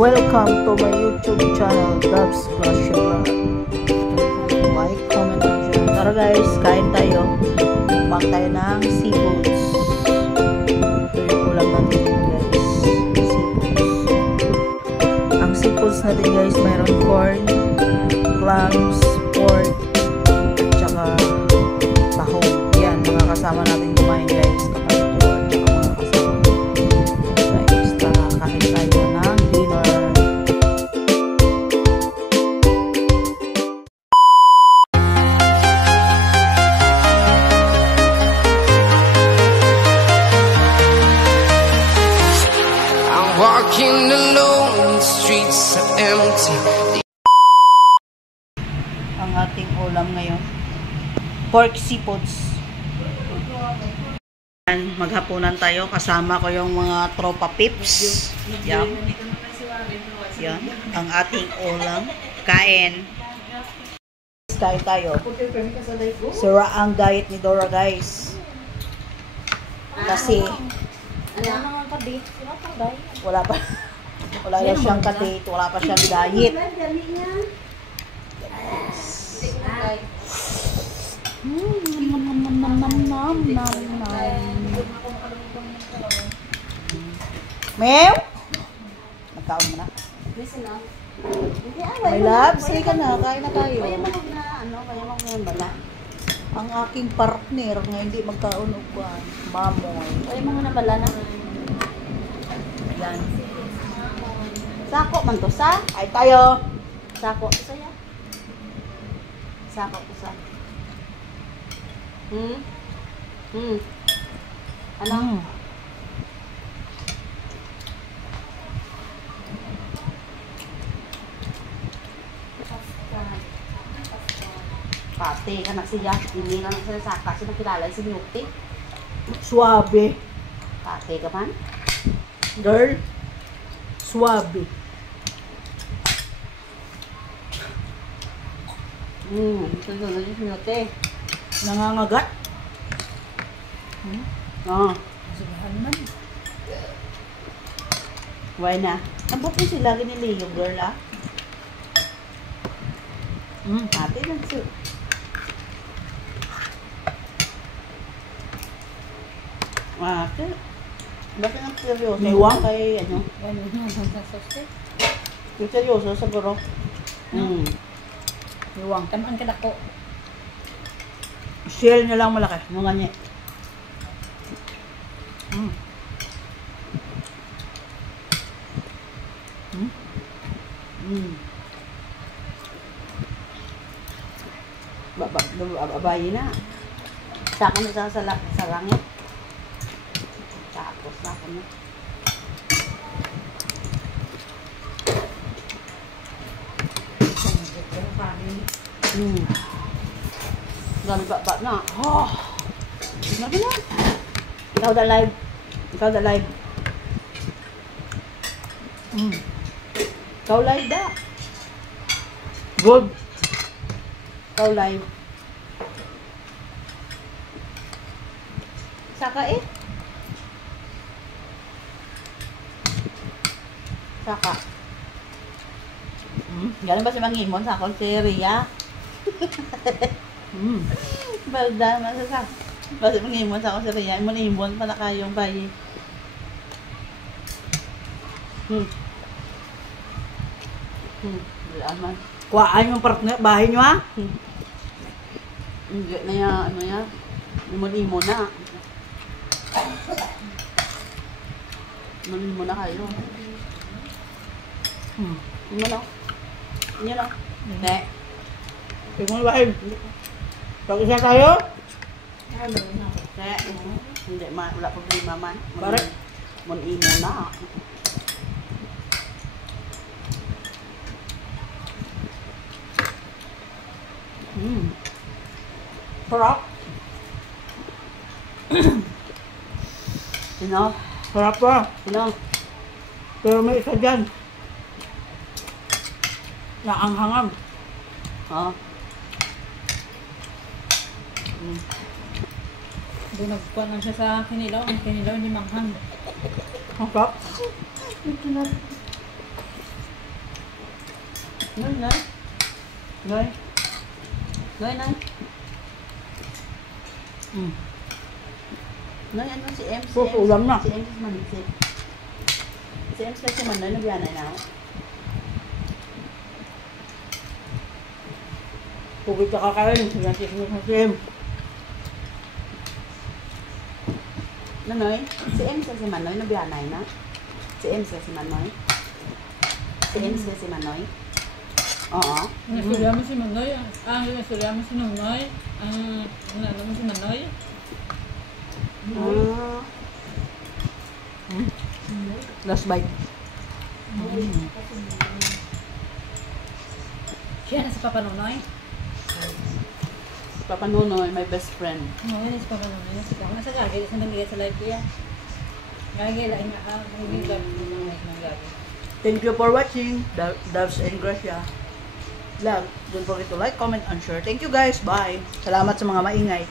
Welcome to my YouTube channel, Gabs Russia Vlog. Like, comment, and share. Tara guys, kain tayo. Pang tayo ng seafoods. Ito yung ulam natin guys. Seafoods. Ang seafoods natin guys, mayroon corn, clams, pork, tsaka tahong. Yan, mga kasama natin kumain guys. Walking alone, the streets are empty. Ang ating ulam ngayon, pork seafoods. Maghapunan tayo, kasama ko yung mga tropa pips. Yan. Yan, ang ating ulam. Kain. Kain tayo. Sira ang diet ni Dora guys. Kasi wala na siyang ka-date, wala pa siyang diet. Mew? Nagkaon mo na? My love, sige ka na, kain na tayo. Ang aking partner nga hindi magkaon og buwan. Mamoy. Ay, mga nabala na. Yan. Sako man to sa? Ay tayo. Sako ko saya. Sako ko sa. Ano? Pati ka na siya. Hindi na siya saka. Sino kilala si Newty? Suabe. Pati ka man? Girl. Suabe. Ito na si Newty. Nangangagat. Oo. Subahan man. Why na? Ambot mo sila ginili yung girl ah. Pati lang siya. Ate. Bakit ang seryoso? Niwang? Kay ano? Yung seryoso sa guro. Niwang. Tamang kadako. Shell na lang malaki. Mga niya. Babayi na. Sa akin na sa langit. Tapos sa akin na. Dami ba na. Grabe na. Ikaw da live. Ikaw da live. Ikaw live da. Good. Ikaw live. Saka eh. Saka. Galing ba si Mangimon sa akong si Ria? Balda masasa. Basi Mangimon sa akong si Ria. Mangimon pa na kayong bayi. Aman. Kuhaan yung partner. Bahay nyo ha? Hindi na yan. Ano yan? Limon-limon na. Limon na kayo. Ano na? Ano na? Hindi. Tingnan mo bahay. Pag-isa tayo? Hindi. Wala problema man. Barek? Limon na. Sarap. Sino? Sarap pa. Sino? Pero may isa dyan. Naanghangam. Oo. Doon nagkuhan lang siya sa kinilaw. Ang kinilaw hindi manghang. Ang sarap. Noy, Noy. Noy. Noy, Noy. Noy, ano si Ems? Puso, ulam na. Si Ems manitsip. Si Ems kasi man, Noy, nagyanay na. Pugit ka kakain. Yan si Sim. Noy, si Ems kasi man, Noy, nagyanay na. Si Ems kasi man, Noy. Si Ems kasi man, Noy. Oo. Nasurya mo si Manoy. Ang nasurya mo si Nonoy. Ang ano mo si Manoy. Ah. Last bite. Siya na si Papa Nonoy. Papa Nonoy, my best friend. Oo, yan si Papa Nonoy. Nasa gagi. Sa nangyay sa live ko yan. Gagi, lain nga. Hindi gagi. Thank you for watching. Doves and Gracia. Love. Don't forget to like, comment, and share. Thank you guys. Bye. Salamat sa mga maingay.